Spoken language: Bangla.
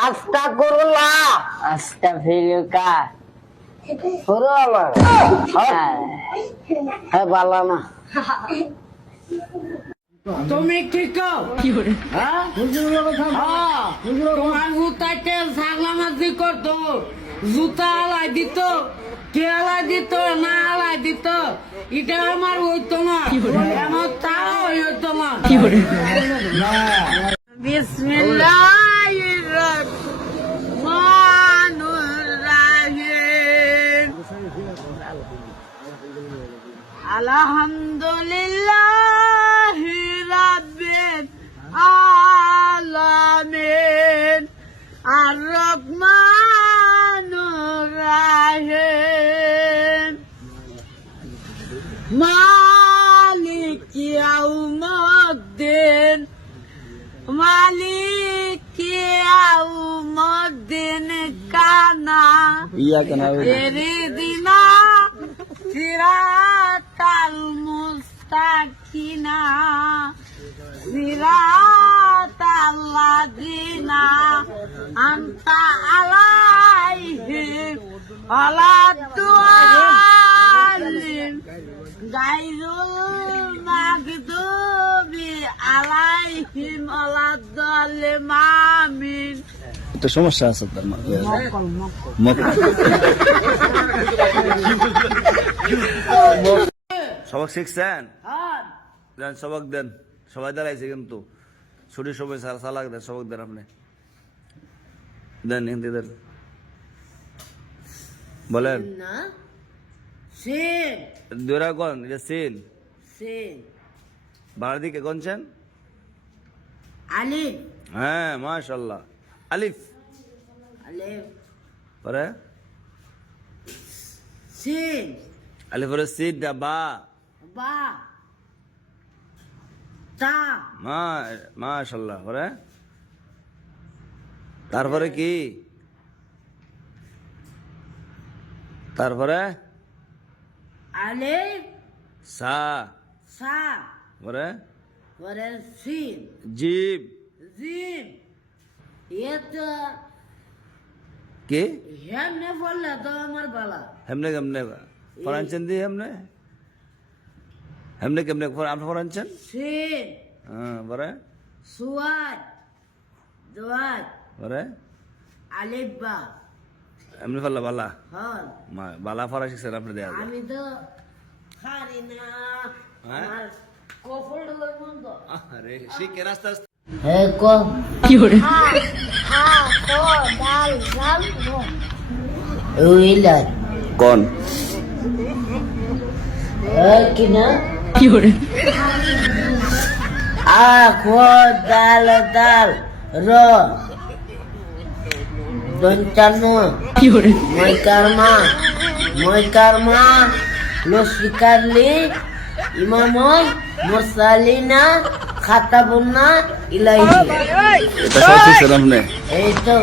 আস্তা করলা আস্তা ফিরুকা পুরো আমার। হ্যাঁ। ভালো না। তুমি ঠিক হ্যাঁ? হ্যাঁ। তোমার জুতাকে ছাগলামাজি করতো। জুতা আলাই দিত কে আলাই দিত না আলাই দিত এটা আমার হইতো না। আমার তারা হইতো না। বিসমিল্লাহির আলহামদুলিল্লাহ রাব্বিল আলামিন। আর রহমানুর রাহিম। মালিক ইয়াউমুদ্দিন। মালিক ইয়াউমুদ্দিন কানা। এরিদিনা সিরাতাল আনতা গাইরুল মাগদুবি আলাইহিম আলা দালিম আমিন তো সমস্যা আছে তার মক্কল। সবক শিখছেন হ্যাঁ। দেন সবক দেন। সবাই দাঁড়াইছে কিন্তু। ছুটির সময় সারা সালাক দেন সবক দেন আপনি। দেন হিন্দি দেন। বলেন। দুরা কোন? এটা সিন। সিন। বাড়ার দিকে কোনছেন আলিফ। হ্যাঁ মাশাল্লাহ। আলিফ। আলিফ। পরে? সিন। আলিফ পরে সিট বা। বা। তা। মা মাশাল্লাহ পরে তারপরে কি? তারপরে? আলিফ। সা। সা। পরে পরে সিন জিব তো কি? হেমনে পড়লে তো আমার বালা। হেমনে কেমনে? ফরানছেন দি হেমনে? হেমনে কেমনে আপনি ফরানছেন সিন হ্যাঁ পরে সুয়াদ দোয়াদ পরে আলিফ বা এমনি ফেললা বালা হল মা- বালা ফরা শিখছেন আপনি দেয়া। আমি তো খারি না হ্যাঁ? কফল বন্ধ আরে শিখে আস্তে আস্তে হে ক উইলার কোন কিনা আ খো দাল দাল র পঞ্চান্ন মই কর্মা মই কর্মা লসিকারলি ইমামই মুরসালিনা খাতাবুন্না ইলাইহি। এটা সব শিখছেন আপনি এই তো।